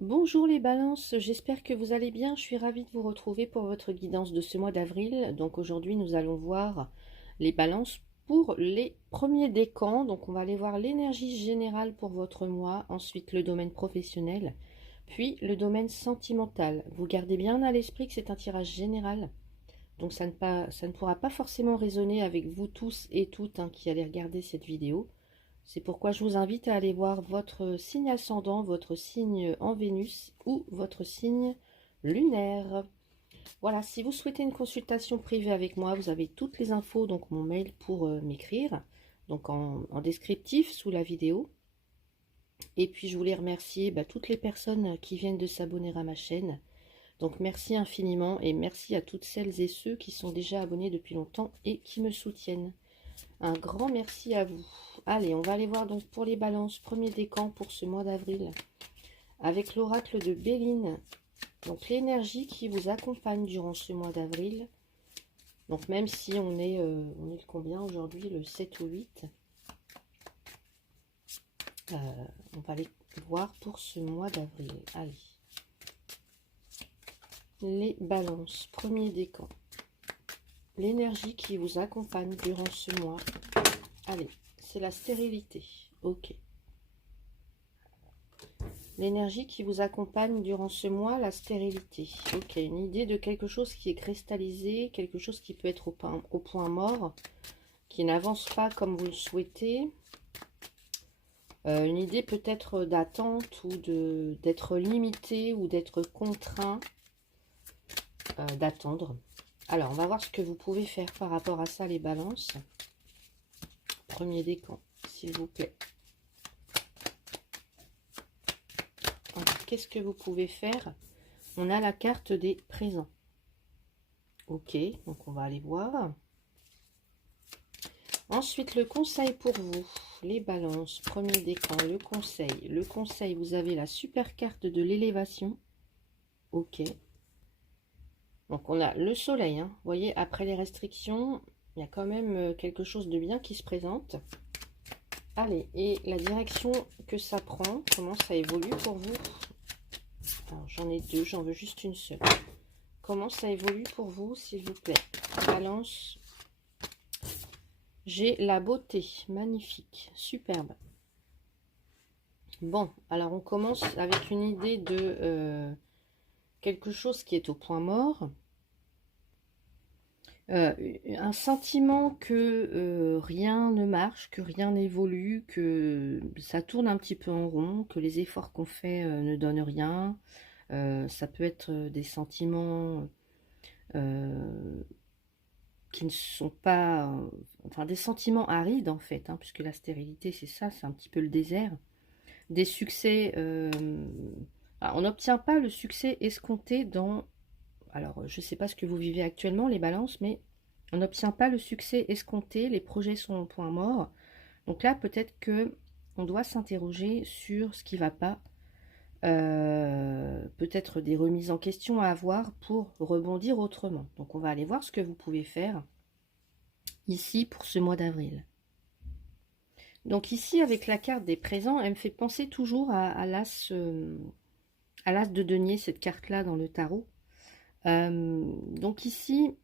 Bonjour les balances, j'espère que vous allez bien. Je suis ravie de vous retrouver pour votre guidance de ce mois d'avril. Donc aujourd'hui nous allons voir les balances pour les premiers décans. Donc on va aller voir l'énergie générale pour votre mois, ensuite le domaine professionnel, puis le domaine sentimental. Vous gardez bien à l'esprit que c'est un tirage général. Donc ça ne pourra pas forcément résonner avec vous tous et toutes qui allez regarder cette vidéo. C'est pourquoi je vous invite à aller voir votre signe ascendant, votre signe en Vénus ou votre signe lunaire. Voilà, si vous souhaitez une consultation privée avec moi, vous avez toutes les infos, donc mon mail pour m'écrire, donc en descriptif sous la vidéo. Et puis je voulais remercier toutes les personnes qui viennent de s'abonner à ma chaîne. Donc merci infiniment et merci à toutes celles et ceux qui sont déjà abonnés depuis longtemps et qui me soutiennent. Un grand merci à vous. Allez, on va aller voir donc pour les balances, premier décan pour ce mois d'avril, avec l'oracle de Béline. Donc l'énergie qui vous accompagne durant ce mois d'avril. Donc même si on est le combien aujourd'hui, le 7 ou 8, on va aller voir pour ce mois d'avril. Allez. Les balances, premier décan. L'énergie qui vous accompagne durant ce mois. Allez, c'est la stérilité. Ok. L'énergie qui vous accompagne durant ce mois, la stérilité. Ok, une idée de quelque chose qui est cristallisé, quelque chose qui peut être au point mort, qui n'avance pas comme vous le souhaitez. Une idée peut-être d'attente ou d'être limité ou d'être contraint d'attendre. Alors, on va voir ce que vous pouvez faire par rapport à ça, les balances. Premier décan, s'il vous plaît. Qu'est-ce que vous pouvez faire? On a la carte des présents. Ok, donc on va aller voir. Ensuite, le conseil pour vous, les balances, premier décan, le conseil. Le conseil, vous avez la super carte de l'élévation. Ok. Donc on a le soleil, hein. Vous voyez, après les restrictions, il y a quand même quelque chose de bien qui se présente. Allez, et la direction que ça prend, comment ça évolue pour vous? Alors, j'en ai deux, j'en veux juste une seule. Comment ça évolue pour vous, s'il vous plaît? Balance. J'ai la beauté, magnifique, superbe. Bon, alors on commence avec une idée de quelque chose qui est au point mort. Un sentiment que rien ne marche, que rien n'évolue, que ça tourne un petit peu en rond, que les efforts qu'on fait ne donnent rien. Ça peut être des sentiments qui ne sont pas... enfin, des sentiments arides en fait, hein, puisque la stérilité c'est ça, c'est un petit peu le désert. Des succès... on n'obtient pas le succès escompté dans... Alors, je ne sais pas ce que vous vivez actuellement, les balances, mais on n'obtient pas le succès escompté, les projets sont au point mort. Donc là, peut-être que on doit s'interroger sur ce qui ne va pas. Peut-être des remises en question à avoir pour rebondir autrement. Donc on va aller voir ce que vous pouvez faire ici pour ce mois d'avril. Donc ici, avec la carte des présents, elle me fait penser toujours à l'as de denier, cette carte-là dans le tarot. Donc ici,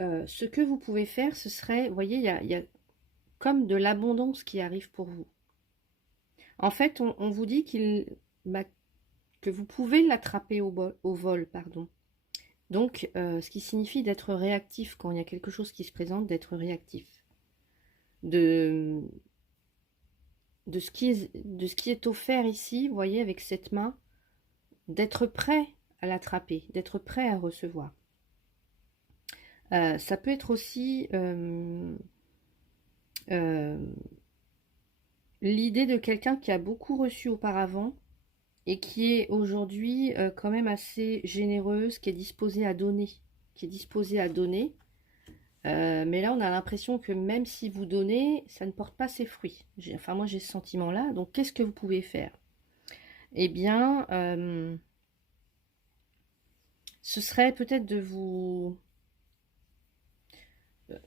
ce que vous pouvez faire, ce serait, vous voyez, il y a comme de l'abondance qui arrive pour vous. En fait, on vous dit que vous pouvez l'attraper au vol, pardon. Donc, ce qui signifie d'être réactif quand il y a quelque chose qui se présente, d'être réactif. De ce qui est offert ici, vous voyez, avec cette main, d'être prêt à l'attraper, d'être prêt à recevoir. Ça peut être aussi l'idée de quelqu'un qui a beaucoup reçu auparavant et qui est aujourd'hui quand même assez généreuse, qui est disposée à donner, mais là on a l'impression que même si vous donnez, ça ne porte pas ses fruits. Enfin moi j'ai ce sentiment là. Donc qu'est-ce que vous pouvez faire? Eh bien ce serait peut-être de vous...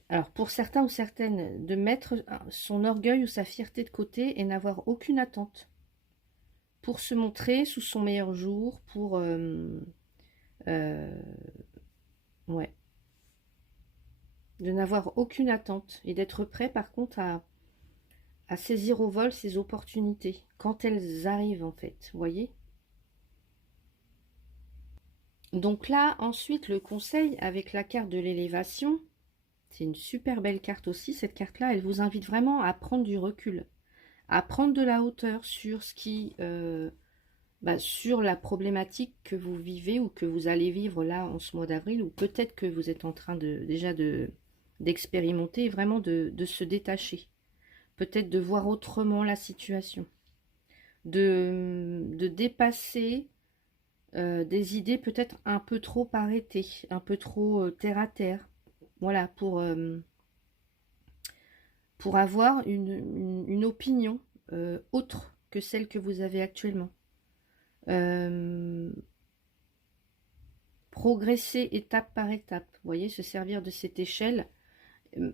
Alors pour certains ou certaines, de mettre son orgueil ou sa fierté de côté et n'avoir aucune attente. pour se montrer sous son meilleur jour, pour... ouais, de n'avoir aucune attente et d'être prêt par contre à saisir au vol ces opportunités quand elles arrivent en fait, vous voyez. Donc là, ensuite, le conseil avec la carte de l'élévation, c'est une super belle carte aussi. Cette carte-là, elle vous invite vraiment à prendre du recul, à prendre de la hauteur sur ce qui, sur la problématique que vous vivez ou que vous allez vivre là en ce mois d'avril, ou peut-être que vous êtes en train d'expérimenter, vraiment de se détacher, peut-être de voir autrement la situation, de dépasser des idées peut-être un peu trop arrêtées, un peu trop terre à terre, voilà, pour avoir une opinion autre que celle que vous avez actuellement. Progresser étape par étape, vous voyez, se servir de cette échelle,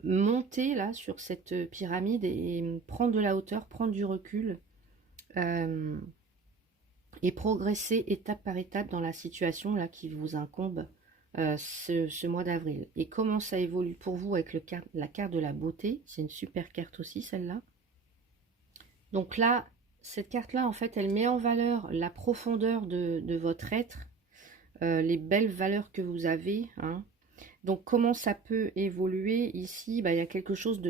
monter là sur cette pyramide et prendre de la hauteur, prendre du recul et progresser étape par étape dans la situation là qui vous incombe ce mois d'avril. Et comment ça évolue pour vous avec la carte de la beauté, c'est une super carte aussi celle-là. Donc là, cette carte-là, en fait, elle met en valeur la profondeur de votre être, les belles valeurs que vous avez. Hein. Donc, comment ça peut évoluer ici? Il y a quelque chose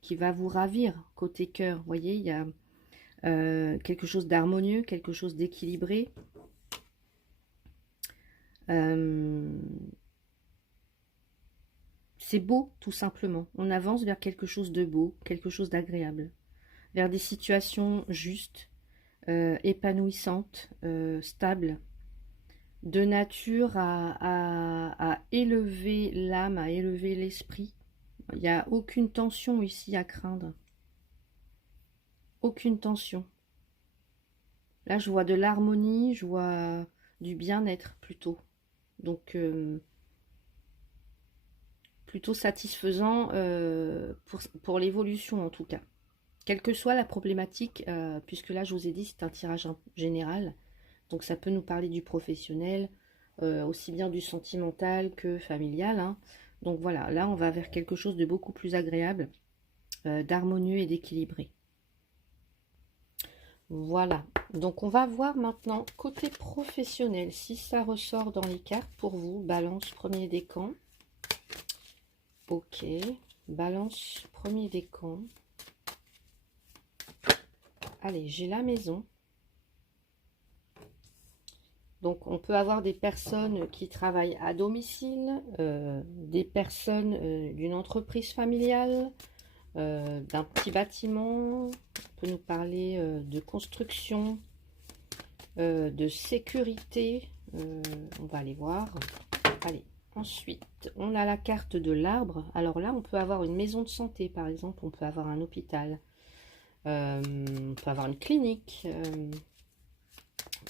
qui va vous ravir côté cœur. Vous voyez, il y a quelque chose d'harmonieux, quelque chose d'équilibré. C'est beau, tout simplement. On avance vers quelque chose de beau, quelque chose d'agréable, vers des situations justes, épanouissantes, stables, de nature à élever l'âme, à élever l'esprit. Il n'y a aucune tension ici à craindre. Aucune tension. Là, je vois de l'harmonie, je vois du bien-être plutôt. Donc, plutôt satisfaisant pour l'évolution en tout cas. Quelle que soit la problématique, puisque là, je vous ai dit, c'est un tirage général. Donc, ça peut nous parler du professionnel, aussi bien du sentimental que familial. Hein. Donc, voilà, là, on va vers quelque chose de beaucoup plus agréable, d'harmonieux et d'équilibré. Voilà, donc on va voir maintenant côté professionnel, si ça ressort dans les cartes pour vous. Balance, premier décan. Ok, balance, premier décan. Allez, j'ai la maison. Donc on peut avoir des personnes qui travaillent à domicile, des personnes d'une entreprise familiale, d'un petit bâtiment. On peut nous parler de construction, de sécurité. On va aller voir. Allez, ensuite, on a la carte de l'arbre. Alors là, on peut avoir une maison de santé, par exemple. On peut avoir un hôpital. On peut avoir une clinique.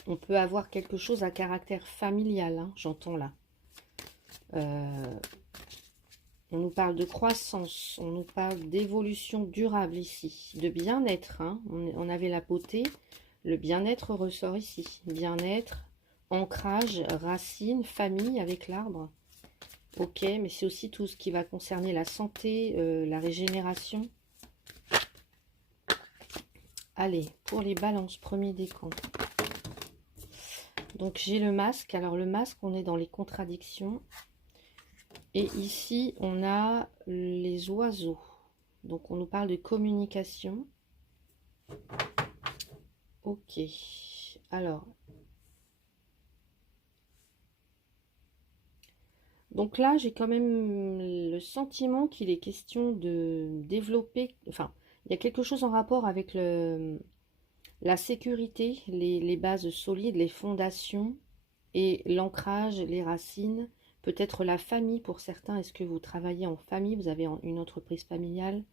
On peut avoir quelque chose à caractère familial, hein, j'entends là. On nous parle de croissance, on nous parle d'évolution durable ici, de bien-être. Hein. On avait la beauté, le bien-être ressort ici. Bien-être, ancrage, racine, famille avec l'arbre. Ok, mais c'est aussi tout ce qui va concerner la santé, la régénération. Allez, pour les balances, premier décan. Donc j'ai le masque. Alors le masque, on est dans les contradictions. Et ici, on a les oiseaux. Donc, on nous parle de communication. Ok. Alors. Donc là, j'ai quand même le sentiment qu'il est question de développer... Enfin, il y a quelque chose en rapport avec la sécurité, les bases solides, les fondations et l'ancrage, les racines. Peut-être la famille pour certains. Est-ce que vous travaillez en famille? Vous avez une entreprise familiale?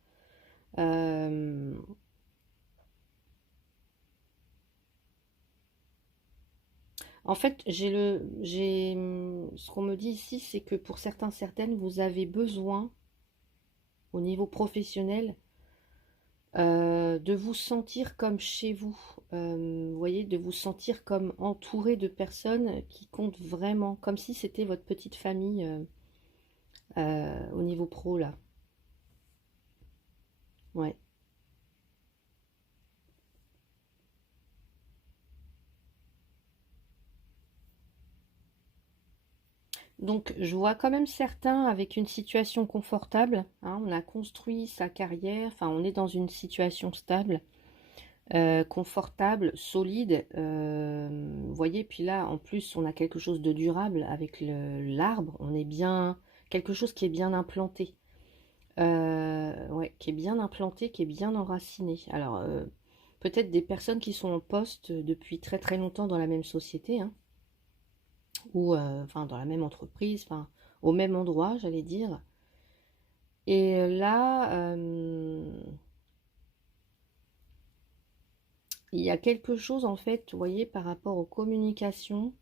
En fait, ce qu'on me dit ici, c'est que pour certaines, vous avez besoin, au niveau professionnel, de vous sentir comme chez vous. Vous voyez, de vous sentir comme entouré de personnes qui comptent vraiment, comme si c'était votre petite famille au niveau pro, là. Ouais. Donc, je vois quand même certains avec une situation confortable, hein. On a construit sa carrière, enfin, on est dans une situation stable, confortable, solide. Vous voyez, puis là, en plus, on a quelque chose de durable avec l'arbre. On est bien, quelque chose qui est bien implanté. Ouais, qui est bien implanté, qui est bien enraciné. Alors, peut-être des personnes qui sont en poste depuis très très longtemps dans la même société, hein, ou enfin dans la même entreprise, enfin au même endroit, j'allais dire. Et là, il y a quelque chose en fait, vous voyez, par rapport aux communications.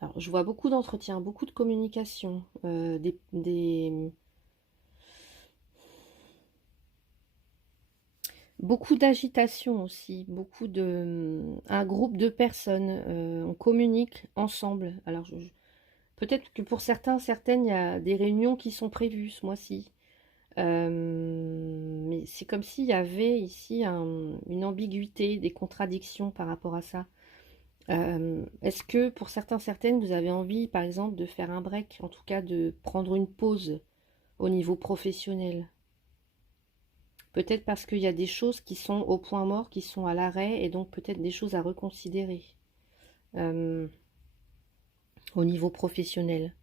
Alors, je vois beaucoup d'entretiens, beaucoup de communication, beaucoup d'agitation aussi, un groupe de personnes. On communique ensemble. Alors, peut-être que pour certains, certaines, il y a des réunions qui sont prévues ce mois-ci. Mais c'est comme s'il y avait ici une ambiguïté, des contradictions par rapport à ça. Est-ce que pour certains, certaines, vous avez envie, par exemple, de faire un break, en tout cas de prendre une pause au niveau professionnel? Peut-être parce qu'il y a des choses qui sont au point mort, qui sont à l'arrêt, et donc peut-être des choses à reconsidérer euh, au niveau professionnel.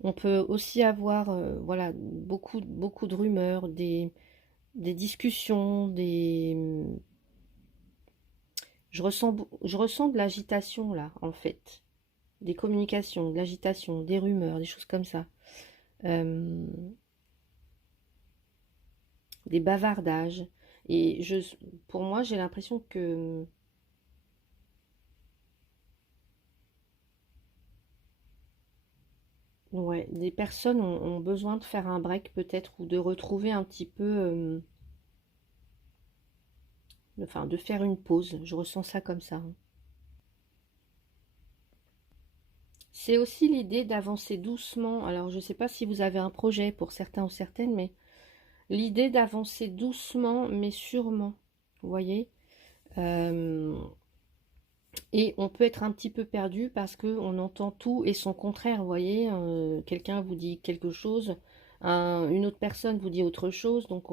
On peut aussi avoir voilà, beaucoup de rumeurs, des discussions, je ressens de l'agitation là, en fait. Des communications, de l'agitation, des rumeurs, des choses comme ça. Euh, des bavardages. Et pour moi, j'ai l'impression que ouais, des personnes ont besoin de faire un break peut-être ou de retrouver un petit peu, enfin, de faire une pause. Je ressens ça comme ça, hein. C'est aussi l'idée d'avancer doucement. Alors, je ne sais pas si vous avez un projet pour certains ou certaines, mais l'idée d'avancer doucement mais sûrement. Vous voyez? Euh, et on peut être un petit peu perdu parce qu'on entend tout et son contraire. Vous voyez? Quelqu'un vous dit quelque chose, une autre personne vous dit autre chose. Donc,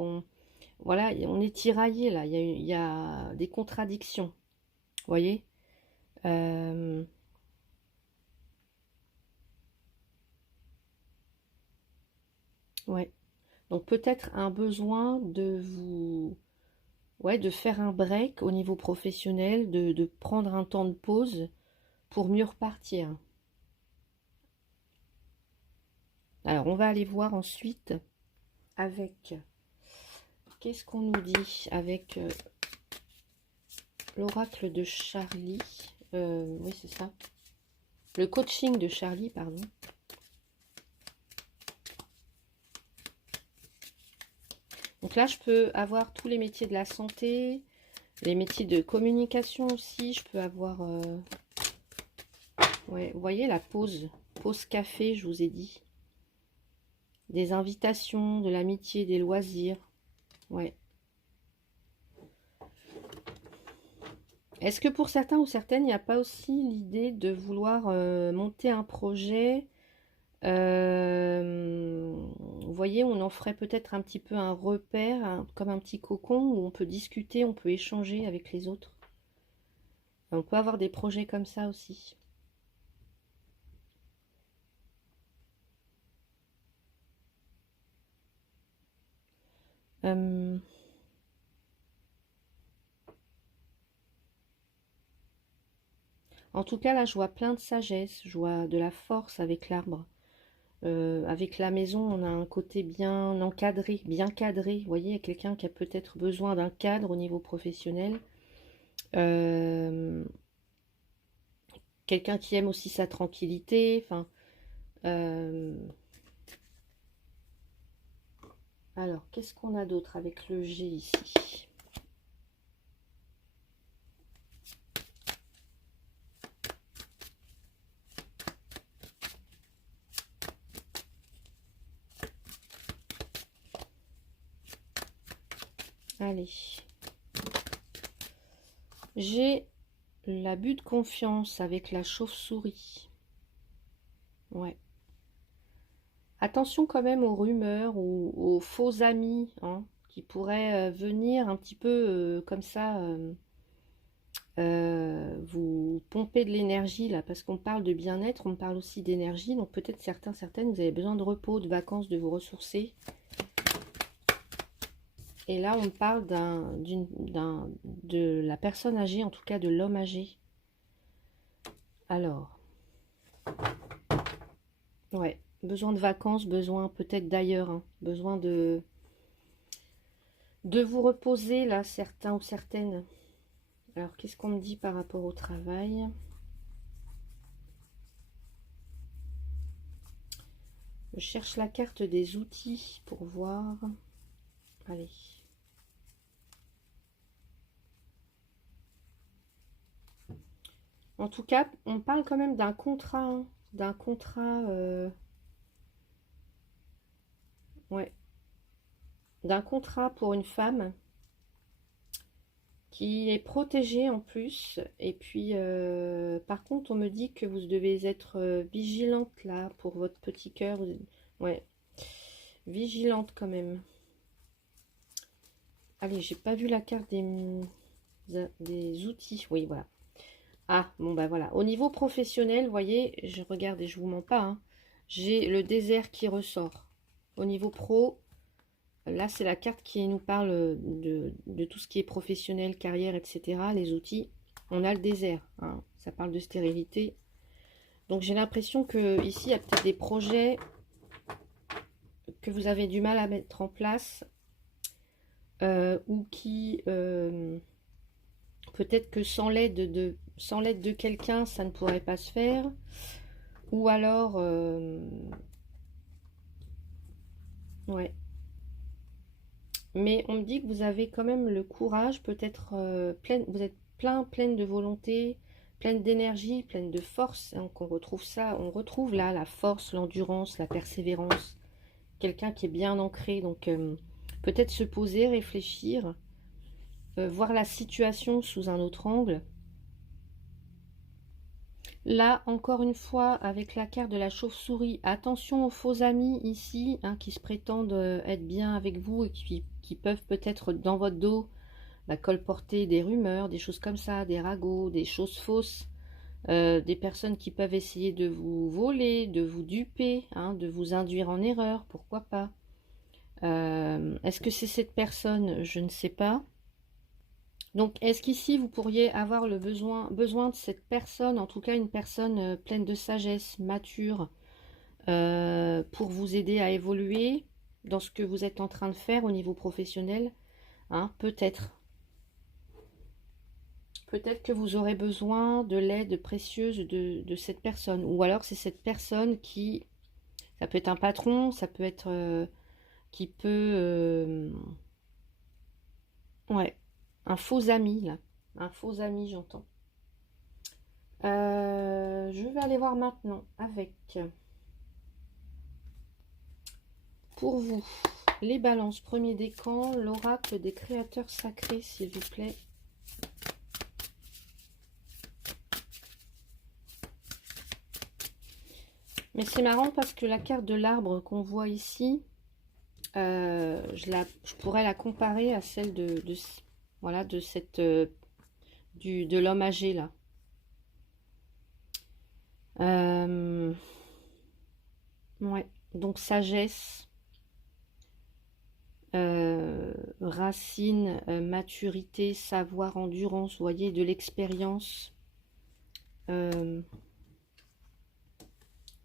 voilà, on est tiraillé là. Il y a des contradictions. Vous voyez? Euh, ouais. Donc peut-être un besoin de ouais, de faire un break au niveau professionnel, de prendre un temps de pause pour mieux repartir. Alors on va aller voir ensuite avec, qu'est-ce qu'on nous dit avec l'oracle de Charlie. Oui, c'est ça. Le coaching de Charlie, pardon. Donc là, je peux avoir tous les métiers de la santé, les métiers de communication aussi. Je peux avoir, ouais, vous voyez la pause café, je vous ai dit. Des invitations, de l'amitié, des loisirs. Ouais. Est-ce que pour certains ou certaines, il n'y a pas aussi l'idée de vouloir monter un projet vous voyez, on en ferait peut-être un petit peu un repère, comme un petit cocon où on peut discuter, on peut échanger avec les autres. On peut avoir des projets comme ça aussi. Euh, En tout cas, là, je vois plein de sagesse, je vois de la force avec l'arbre. Avec la maison, on a un côté bien encadré, bien cadré. Vous voyez, il y a quelqu'un qui a peut-être besoin d'un cadre au niveau professionnel. Euh, Quelqu'un qui aime aussi sa tranquillité. Enfin, euh, Alors, qu'est-ce qu'on a d'autre avec le G ici? Allez. J'ai l'abus de confiance avec la chauve-souris. Ouais. Attention quand même aux rumeurs ou aux faux amis, hein, qui pourraient venir un petit peu comme ça vous pomper de l'énergie là, parce qu'on parle de bien-être, on parle aussi d'énergie, donc peut-être certaines, vous avez besoin de repos, de vacances, de vous ressourcer. Et là, on parle de la personne âgée, en tout cas de l'homme âgé. Alors, ouais, besoin de vacances, besoin peut-être d'ailleurs, hein, besoin de vous reposer là, certains ou certaines. Alors, qu'est-ce qu'on me dit par rapport au travail? Je cherche la carte des outils pour voir. Allez. En tout cas, on parle quand même d'un contrat, hein, d'un contrat, ouais, d'un contrat pour une femme qui est protégée en plus. Et puis, par contre, on me dit que vous devez être vigilante là pour votre petit cœur. Ouais, vigilante quand même. Allez, j'ai pas vu la carte des outils. Oui, voilà. Ah, bon bah voilà. Au niveau professionnel, vous voyez, je regarde et je vous mens pas, hein, j'ai le désert qui ressort. Au niveau pro, là c'est la carte qui nous parle de tout ce qui est professionnel, carrière, etc. Les outils, on a le désert, hein, ça parle de stérilité. Donc j'ai l'impression que ici il y a peut-être des projets que vous avez du mal à mettre en place ou qui peut-être que sans l'aide de quelqu'un, ça ne pourrait pas se faire. Ou alors, ouais. Mais on me dit que vous avez quand même le courage, peut-être vous êtes pleine de volonté, pleine d'énergie, pleine de force. Donc on retrouve ça, on retrouve là la force, l'endurance, la persévérance. Quelqu'un qui est bien ancré. Donc peut-être se poser, réfléchir, voir la situation sous un autre angle. Là, encore une fois, avec la carte de la chauve-souris, attention aux faux amis ici, hein, qui se prétendent être bien avec vous et qui peuvent peut-être dans votre dos colporter des rumeurs, des choses comme ça, des ragots, des choses fausses, des personnes qui peuvent essayer de vous voler, de vous duper, hein, de vous induire en erreur, pourquoi pas. Est-ce que c'est cette personne? Je ne sais pas. Donc, est-ce qu'ici, vous pourriez avoir le besoin de cette personne, en tout cas une personne pleine de sagesse, mature, pour vous aider à évoluer dans ce que vous êtes en train de faire au niveau professionnel, hein, peut-être. Peut-être que vous aurez besoin de l'aide précieuse de cette personne. Ou alors, c'est cette personne qui... Ça peut être un patron, ça peut être... qui peut... ouais, un faux ami, là. Un faux ami, j'entends. Je vais aller voir maintenant avec, pour vous, les balances, premier décan, l'oracle des créateurs sacrés, s'il vous plaît. Mais c'est marrant parce que la carte de l'arbre qu'on voit ici, je pourrais la comparer à celle voilà, de cette de l'homme âgé là. Ouais, donc sagesse, racine, maturité, savoir, endurance, vous voyez, de l'expérience.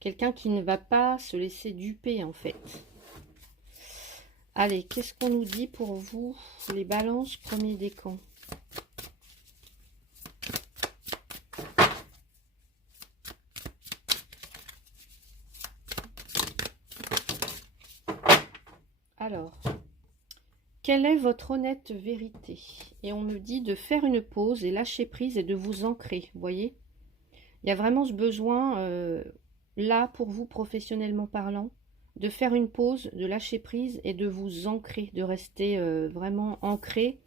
Quelqu'un qui ne va pas se laisser duper en fait. Allez, qu'est-ce qu'on nous dit pour vous, les balances, premier décan? Alors, Quelle est votre honnête vérité? Et on me dit de faire une pause et lâcher prise et de vous ancrer, vous voyez? Il y a vraiment ce besoin, là, pour vous, professionnellement parlant, de faire une pause, de lâcher prise et de vous ancrer, de rester vraiment ancré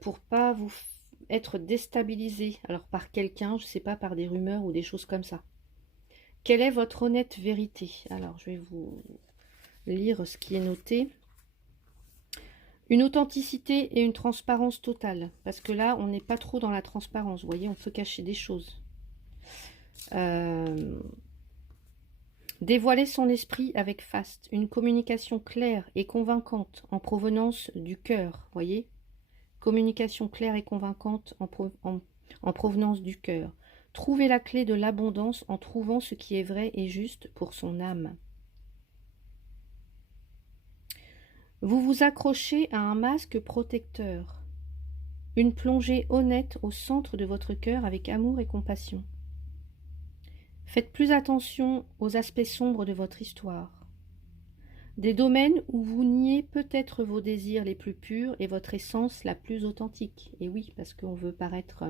pour pas vous être déstabilisé, alors par quelqu'un, je sais pas, par des rumeurs ou des choses comme ça. Quelle est votre honnête vérité? Alors, je vais vous lire ce qui est noté. Une authenticité et une transparence totale, parce que là, on n'est pas trop dans la transparence, vous voyez, on peut cacher des choses. Dévoiler son esprit avec faste, une communication claire et convaincante en provenance du cœur, voyez. Communication claire et convaincante en provenance du cœur. Trouver la clé de l'abondance en trouvant ce qui est vrai et juste pour son âme. Vous vous accrochez à un masque protecteur. Une plongée honnête au centre de votre cœur avec amour et compassion. Faites plus attention aux aspects sombres de votre histoire. Des domaines où vous niez peut-être vos désirs les plus purs et votre essence la plus authentique. Et oui, parce qu'on veut paraître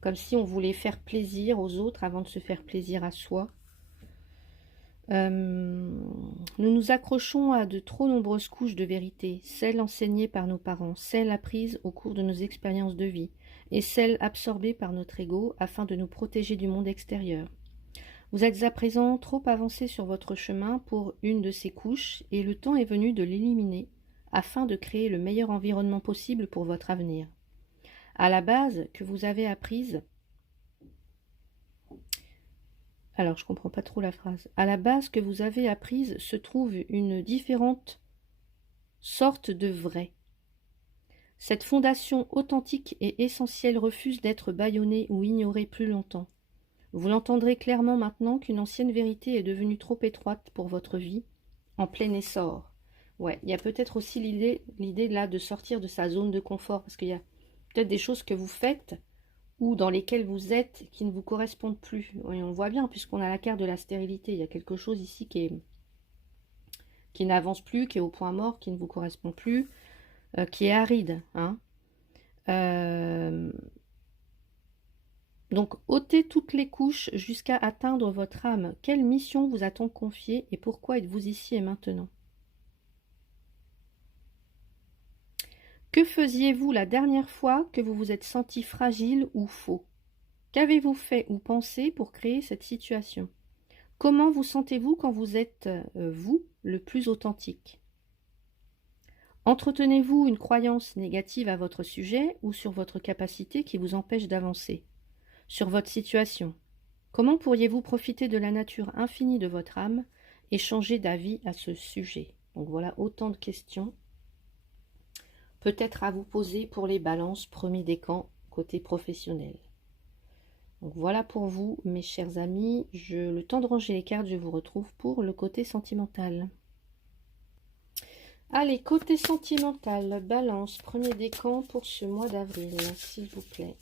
comme si on voulait faire plaisir aux autres avant de se faire plaisir à soi. Nous nous accrochons à de trop nombreuses couches de vérité, celles enseignées par nos parents, celles apprises au cours de nos expériences de vie, et celles absorbées par notre ego afin de nous protéger du monde extérieur. Vous êtes à présent trop avancé sur votre chemin pour une de ces couches, et le temps est venu de l'éliminer, afin de créer le meilleur environnement possible pour votre avenir. À la base que vous avez apprise, alors je comprends pas trop la phrase, à la base que vous avez apprise se trouve une différente sorte de vrai. Cette fondation authentique et essentielle refuse d'être bâillonnée ou ignorée plus longtemps. Vous l'entendrez clairement maintenant qu'une ancienne vérité est devenue trop étroite pour votre vie, en plein essor. Ouais, il y a peut-être aussi l'idée là de sortir de sa zone de confort, parce qu'il y a peut-être des choses que vous faites ou dans lesquelles vous êtes qui ne vous correspondent plus. Et on voit bien, puisqu'on a la carte de la stérilité, il y a quelque chose ici qui n'avance plus, qui est au point mort, qui ne vous correspond plus, qui est aride. Hein. Donc, ôtez toutes les couches jusqu'à atteindre votre âme. Quelle mission vous a-t-on confiée et pourquoi êtes-vous ici et maintenant? Que faisiez-vous la dernière fois que vous vous êtes senti fragile ou faux? Qu'avez-vous fait ou pensé pour créer cette situation? Comment vous sentez-vous quand vous êtes, vous, le plus authentique? Entretenez-vous une croyance négative à votre sujet ou sur votre capacité qui vous empêche d'avancer? Sur votre situation. Comment pourriez-vous profiter de la nature infinie de votre âme et changer d'avis à ce sujet? Donc voilà autant de questions, peut-être à vous poser pour les balances, premier décan, côté professionnel. Donc voilà pour vous, mes chers amis. Le temps de ranger les cartes, je vous retrouve pour le côté sentimental. Allez, côté sentimental, balance, premier décan pour ce mois d'avril, s'il vous plaît.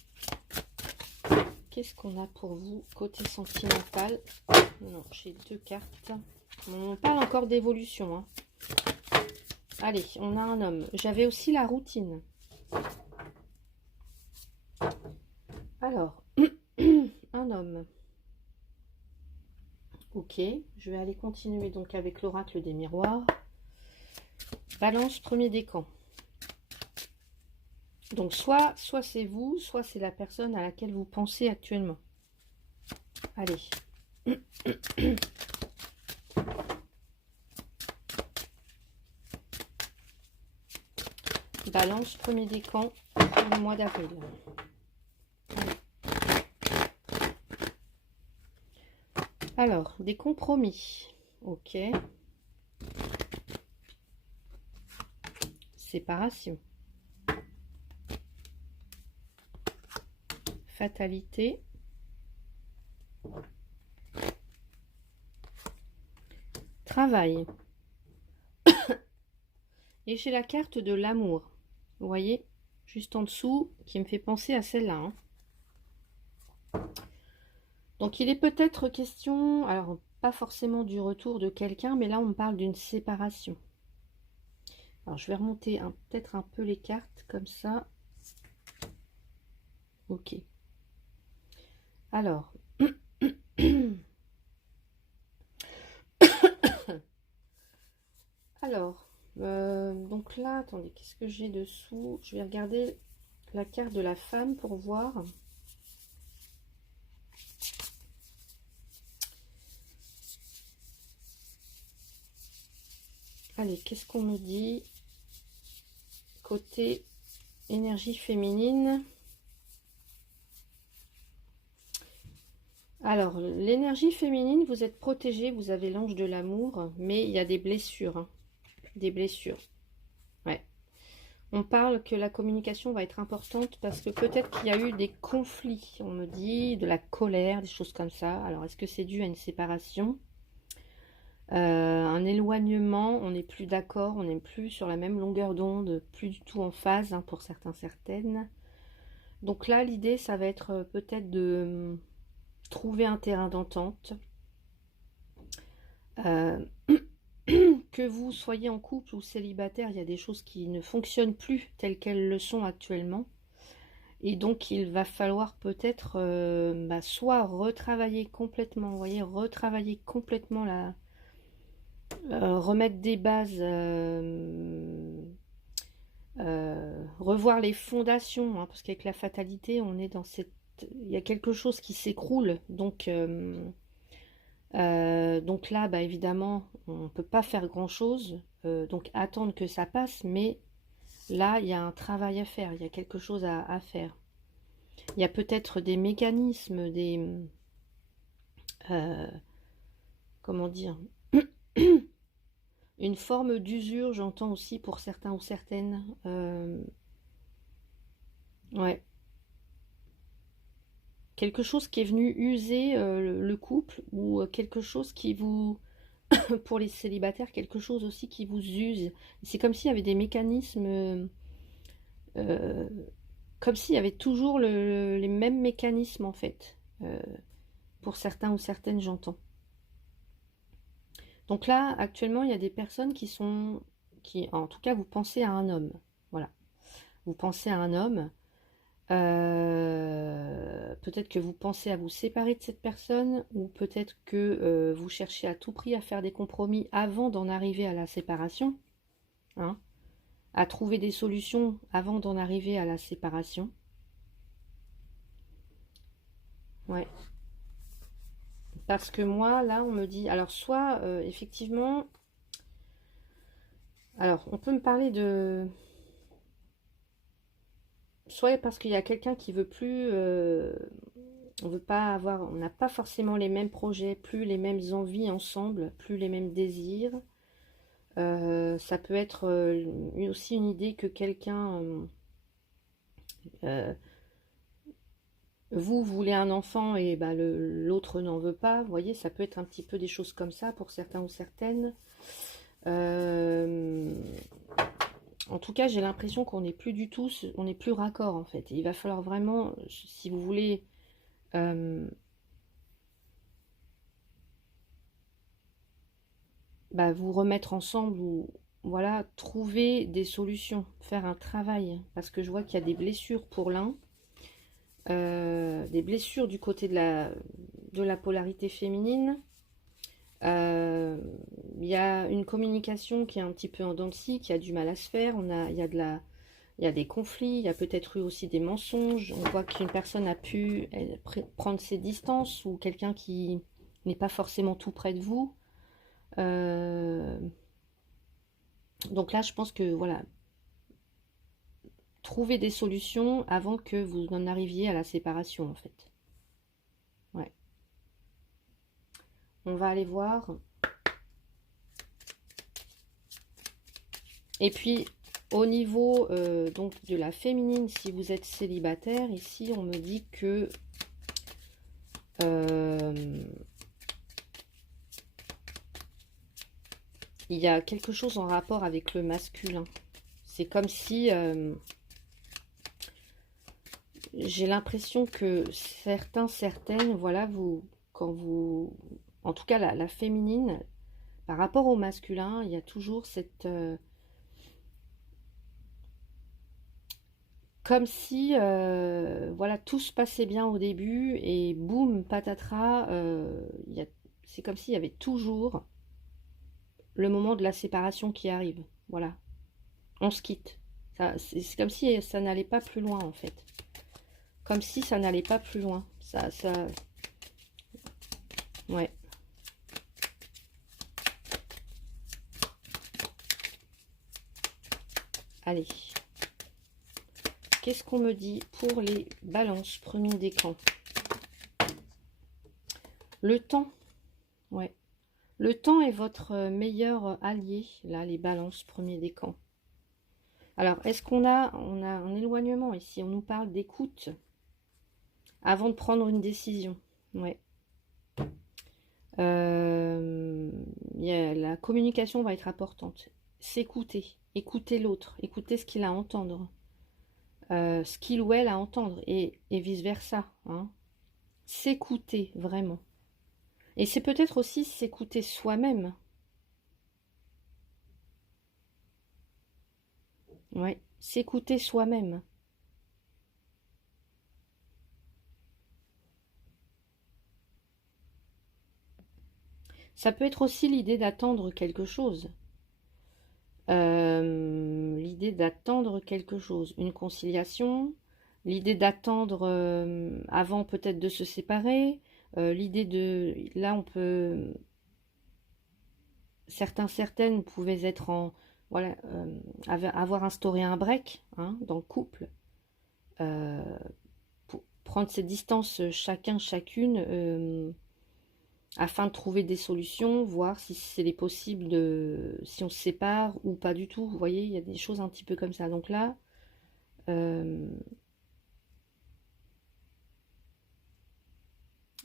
Qu'est-ce qu'on a pour vous côté sentimental? Non, j'ai deux cartes. On parle encore d'évolution. Hein. Allez, on a un homme. J'avais aussi la routine. Alors, un homme. Ok, je vais aller continuer donc avec l'oracle des miroirs. Balance, premier décan. Donc, soit c'est vous, soit c'est la personne à laquelle vous pensez actuellement. Allez. Balance, premier décan pour le mois d'avril. Alors, des compromis. Ok. Séparation. Fatalité. Travail. Et j'ai la carte de l'amour. Vous voyez, juste en dessous, qui me fait penser à celle-là. Hein. Donc il est peut-être question, alors pas forcément du retour de quelqu'un, mais là on me parle d'une séparation. Alors, je vais remonter peut-être un peu les cartes, comme ça. Ok. Alors. Alors, donc là, attendez, qu'est-ce que j'ai dessous? Je vais regarder la carte de la femme pour voir. Allez, qu'est-ce qu'on nous dit côté énergie féminine? Alors, l'énergie féminine, vous êtes protégée, vous avez l'ange de l'amour, mais il y a des blessures, hein, des blessures. Ouais. On parle que la communication va être importante parce que peut-être qu'il y a eu des conflits, on me dit, de la colère, des choses comme ça. Alors, est-ce que c'est dû à une séparation? Un éloignement, on n'est plus d'accord, on n'est plus sur la même longueur d'onde, plus du tout en phase, hein, pour certains, certaines. Donc là, l'idée, ça va être peut-être de trouver un terrain d'entente. Que vous soyez en couple ou célibataire, il y a des choses qui ne fonctionnent plus telles qu'elles le sont actuellement. Et donc, il va falloir peut-être soit retravailler complètement, vous voyez, retravailler complètement remettre des bases, revoir les fondations, hein, parce qu'avec la fatalité, on est dans cette... Il y a quelque chose qui s'écroule, donc là, bah, évidemment, on ne peut pas faire grand-chose, donc attendre que ça passe, mais là, il y a un travail à faire, il y a quelque chose à faire. Il y a peut-être des mécanismes, des... comment dire, une forme d'usure, j'entends aussi pour certains ou certaines. Ouais. Quelque chose qui est venu user le couple ou quelque chose qui vous... pour les célibataires, quelque chose aussi qui vous use. C'est comme s'il y avait des mécanismes... euh, comme s'il y avait toujours les mêmes mécanismes en fait. Pour certains ou certaines, j'entends. Donc là, actuellement, il y a des personnes qui sont... en tout cas, vous pensez à un homme. Voilà. Vous pensez à un homme. Peut-être que vous pensez à vous séparer de cette personne ou peut-être que vous cherchez à tout prix à faire des compromis avant d'en arriver à la séparation, hein, à trouver des solutions avant d'en arriver à la séparation. Ouais. Parce que moi, là, on me dit... Alors, soit, effectivement... Alors, on peut me parler de... Soit parce qu'il y a quelqu'un qui veut plus... on veut pas avoir... On n'a pas forcément les mêmes projets, plus les mêmes envies ensemble, plus les mêmes désirs. Ça peut être aussi une idée que quelqu'un... vous voulez un enfant et bah, l'autre n'en veut pas. Vous voyez, ça peut être un petit peu des choses comme ça pour certains ou certaines. En tout cas, j'ai l'impression qu'on n'est plus du tout, on n'est plus raccord en fait. Il va falloir vraiment, si vous voulez, bah, vous remettre ensemble ou voilà, trouver des solutions, faire un travail. Parce que je vois qu'il y a des blessures pour l'un, des blessures du côté de la polarité féminine. Il y a une communication qui est un petit peu en dents de scie, qui a du mal à se faire. Il y a il y a des conflits, il y a peut-être eu aussi des mensonges. On voit qu'une personne a pu prendre ses distances ou quelqu'un qui n'est pas forcément tout près de vous. Donc là, je pense que voilà, trouver des solutions avant que vous en arriviez à la séparation en fait. Ouais. On va aller voir. Et puis, au niveau donc de la féminine, si vous êtes célibataire, ici, on me dit que il y a quelque chose en rapport avec le masculin. C'est comme si j'ai l'impression que certaines, voilà, quand vous, en tout cas la féminine, par rapport au masculin, il y a toujours cette comme si, voilà, tout se passait bien au début et boum, patatras, c'est comme s'il y avait toujours le moment de la séparation qui arrive. Voilà, on se quitte. C'est comme si ça n'allait pas plus loin en fait. Comme si ça n'allait pas plus loin. Ouais. Allez. Qu'est-ce qu'on me dit pour les balances, premier décan? Le temps. Ouais. Le temps est votre meilleur allié, là, les balances, premier décan. Alors, est-ce qu'on a un éloignement ici? On nous parle d'écoute avant de prendre une décision. Ouais. La communication va être importante. S'écouter, écouter l'autre, écouter ce qu'il a à entendre, ce qu'il ou elle a à entendre, et vice-versa. Hein. S'écouter, vraiment. Et c'est peut-être aussi s'écouter soi-même. Ouais, s'écouter soi-même. Ça peut être aussi l'idée d'attendre quelque chose. L'idée d'attendre quelque chose. Une conciliation, l'idée d'attendre avant peut-être de se séparer. L'idée de... Là, on peut... Certaines pouvaient être en... Voilà, avoir instauré un break hein, dans le couple. Pour prendre ses distances chacun, chacune... afin de trouver des solutions, voir si c'est possible si on se sépare ou pas du tout. Vous voyez, il y a des choses un petit peu comme ça. Donc là,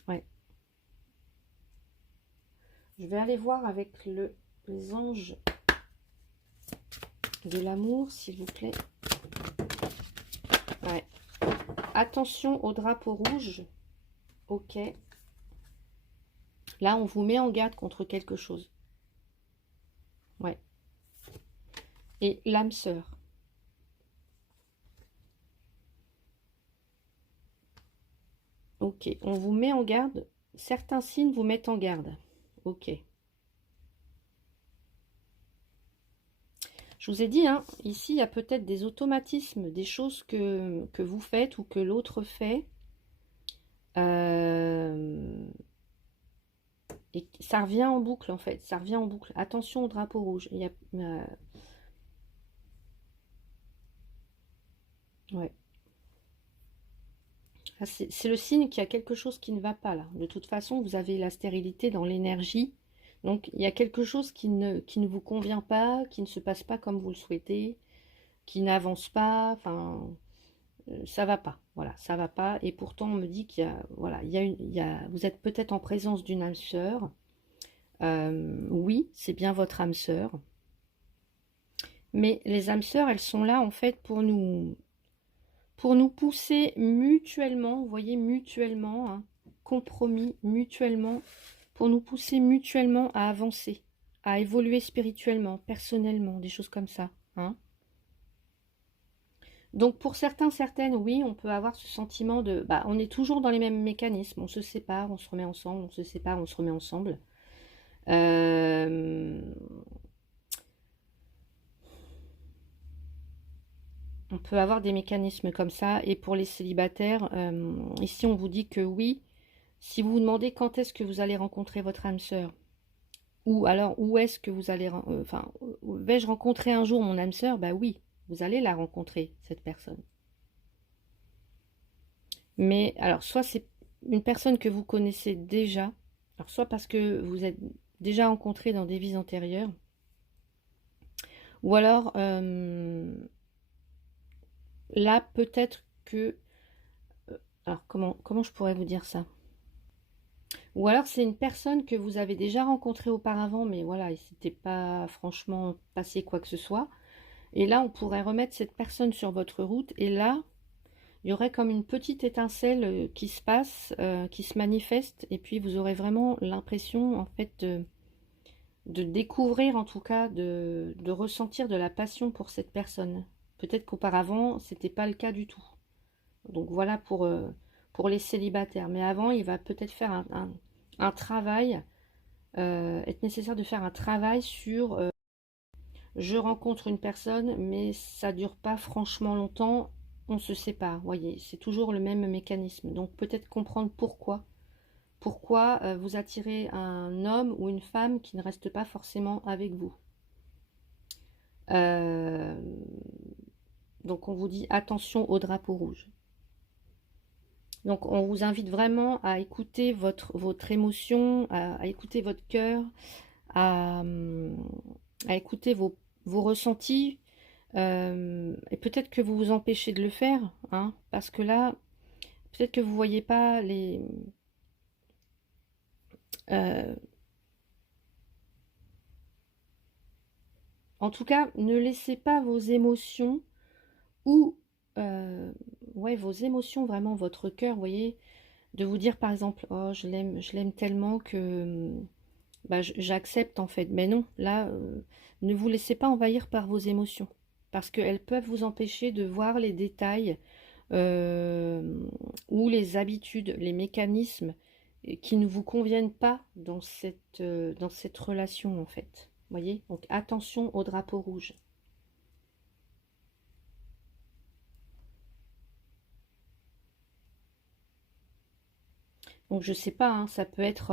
ouais. Je vais aller voir avec les anges de l'amour, s'il vous plaît. Ouais. Attention au drapeau rouge. Ok. Là, on vous met en garde contre quelque chose. Ouais. Et l'âme sœur. Ok. On vous met en garde. Certains signes vous mettent en garde. Ok. Je vous ai dit, hein, ici, il y a peut-être des automatismes, des choses que vous faites ou que l'autre fait. Et ça revient en boucle, en fait. Ça revient en boucle. Attention au drapeau rouge. Il y a, ouais. C'est le signe qu'il y a quelque chose qui ne va pas, là. De toute façon, vous avez la stérilité dans l'énergie. Donc, il y a quelque chose qui ne vous convient pas, qui ne se passe pas comme vous le souhaitez, qui n'avance pas. Enfin... ça va pas, voilà, ça va pas. Et pourtant, on me dit qu'il y a, voilà, vous êtes peut-être en présence d'une âme sœur. Oui, c'est bien votre âme sœur. Mais les âmes sœurs, elles sont là en fait pour nous pousser mutuellement. Vous voyez, mutuellement, hein, compromis mutuellement, pour nous pousser mutuellement à avancer, à évoluer spirituellement, personnellement, des choses comme ça, hein. Donc pour certains, certaines, oui, on peut avoir ce sentiment de... Bah, on est toujours dans les mêmes mécanismes. On se sépare, on se remet ensemble, on se sépare, on se remet ensemble. On peut avoir des mécanismes comme ça. Et pour les célibataires, ici on vous dit que oui, si vous vous demandez quand est-ce que vous allez rencontrer votre âme sœur, ou alors où est-ce que vous allez... Enfin, vais-je rencontrer un jour mon âme sœur? Bah oui, vous allez la rencontrer, cette personne. Mais alors, soit c'est une personne que vous connaissez déjà, alors soit parce que vous êtes déjà rencontrés dans des vies antérieures, ou alors là peut-être que... alors comment je pourrais vous dire ça? Ou alors c'est une personne que vous avez déjà rencontrée auparavant, mais voilà, il ne s'était pas franchement passé quoi que ce soit. Et là, on pourrait remettre cette personne sur votre route, et là, il y aurait comme une petite étincelle qui se passe, qui se manifeste, et puis vous aurez vraiment l'impression, en fait, de découvrir, en tout cas, de ressentir de la passion pour cette personne. Peut-être qu'auparavant, c'était pas le cas du tout. Donc voilà pour les célibataires. Mais avant, il va peut-être faire un travail, être nécessaire de faire un travail sur je rencontre une personne, mais ça dure pas franchement longtemps, on se sépare. Voyez, c'est toujours le même mécanisme. Donc peut-être comprendre pourquoi. Pourquoi vous attirez un homme ou une femme qui ne reste pas forcément avec vous. Euh, donc on vous dit attention au drapeau rouge. Donc on vous invite vraiment à écouter votre émotion, à écouter votre cœur, à, écouter vos ressentis. Et peut-être que vous vous empêchez de le faire, hein, parce que là, peut-être que vous ne voyez pas les... en tout cas, ne laissez pas vos émotions ou... ouais, vos émotions, vraiment, votre cœur, vous voyez, de vous dire par exemple, oh, je l'aime tellement que bah, j'accepte en fait. Mais non, là, ne vous laissez pas envahir par vos émotions, parce qu'elles peuvent vous empêcher de voir les détails ou les habitudes, les mécanismes qui ne vous conviennent pas dans cette relation en fait. Vous voyez? Donc attention au drapeau rouge. Donc je sais pas, hein, ça peut être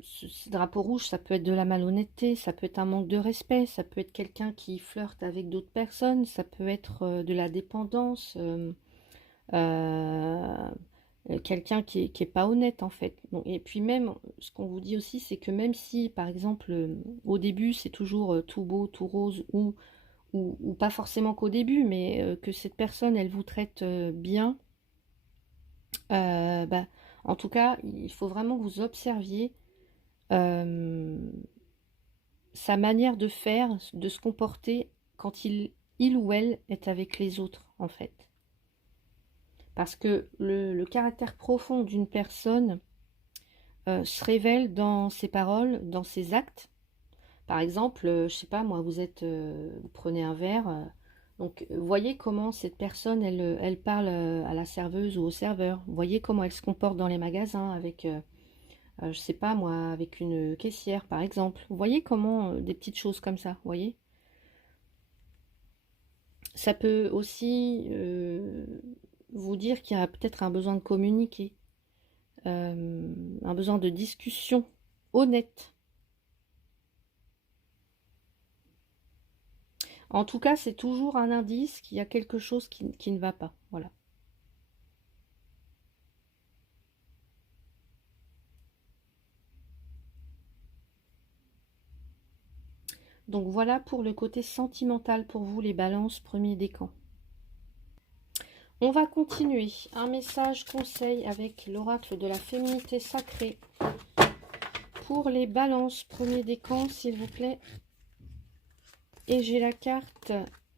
ce drapeau rouge, ça peut être de la malhonnêteté, ça peut être un manque de respect, ça peut être quelqu'un qui flirte avec d'autres personnes, ça peut être de la dépendance, euh, quelqu'un qui est pas honnête en fait. Donc, et puis même, ce qu'on vous dit aussi, c'est que même si, par exemple, au début, c'est toujours tout beau, tout rose, ou pas forcément qu'au début, mais que cette personne, elle vous traite bien, bah, en tout cas, il faut vraiment que vous observiez euh, sa manière de faire, de se comporter quand il ou elle est avec les autres, en fait. Parce que le caractère profond d'une personne se révèle dans ses paroles, dans ses actes. Par exemple, je sais pas moi, vous prenez un verre, donc voyez comment cette personne, elle parle à la serveuse ou au serveur. Voyez comment elle se comporte dans les magasins avec, je sais pas moi, avec une caissière par exemple. Vous voyez comment des petites choses comme ça, vous voyez. Ça peut aussi vous dire qu'il y a peut-être un besoin de communiquer, un besoin de discussion honnête. En tout cas, c'est toujours un indice qu'il y a quelque chose qui ne va pas. Voilà. Donc voilà pour le côté sentimental pour vous, les balances, premier décan. On va continuer. Un message conseil avec l'oracle de la féminité sacrée. Pour les balances, premier décan, s'il vous plaît. Et j'ai la carte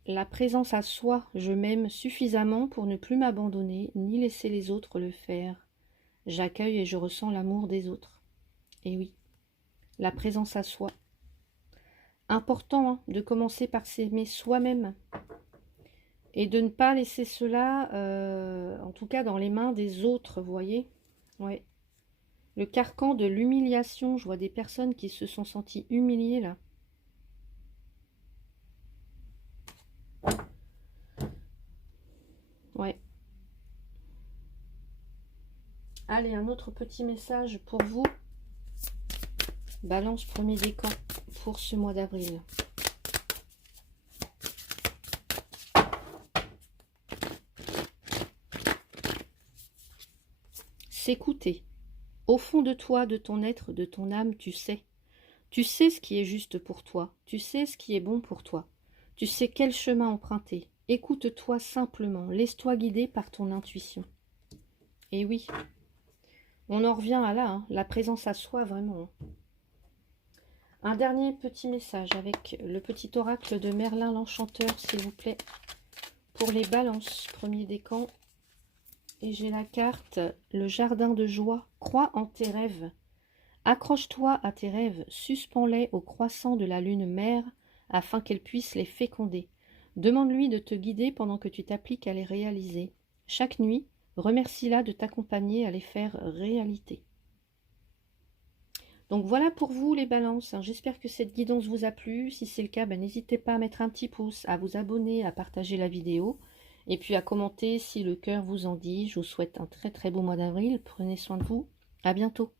la présence à soi. Je m'aime suffisamment pour ne plus m'abandonner, ni laisser les autres le faire. J'accueille et je ressens l'amour des autres. Et oui, la présence à soi. Important hein, de commencer par s'aimer soi-même. Et de ne pas laisser cela, en tout cas dans les mains des autres, vous voyez. Ouais. Le carcan de l'humiliation, je vois des personnes qui se sont senties humiliées là. Ouais. Allez, un autre petit message pour vous. Balance premier décan pour ce mois d'avril. S'écouter. Au fond de toi, de ton être, de ton âme, tu sais. Tu sais ce qui est juste pour toi. Tu sais ce qui est bon pour toi. Tu sais quel chemin emprunter. Écoute-toi simplement. Laisse-toi guider par ton intuition. Et oui, on en revient à là, hein, la présence à soi, vraiment. Un dernier petit message avec le petit oracle de Merlin l'Enchanteur, s'il vous plaît, pour les balances, premier décan. Et j'ai la carte, le jardin de joie. Crois en tes rêves. Accroche-toi à tes rêves, suspends-les au croissant de la lune mère afin qu'elle puisse les féconder. Demande-lui de te guider pendant que tu t'appliques à les réaliser. Chaque nuit, remercie-la de t'accompagner à les faire réalité. Donc voilà pour vous les balances, hein. J'espère que cette guidance vous a plu. Si c'est le cas, n'hésitez pas à mettre un petit pouce, à vous abonner, à partager la vidéo et puis à commenter si le cœur vous en dit. Je vous souhaite un très très beau mois d'avril. Prenez soin de vous. À bientôt.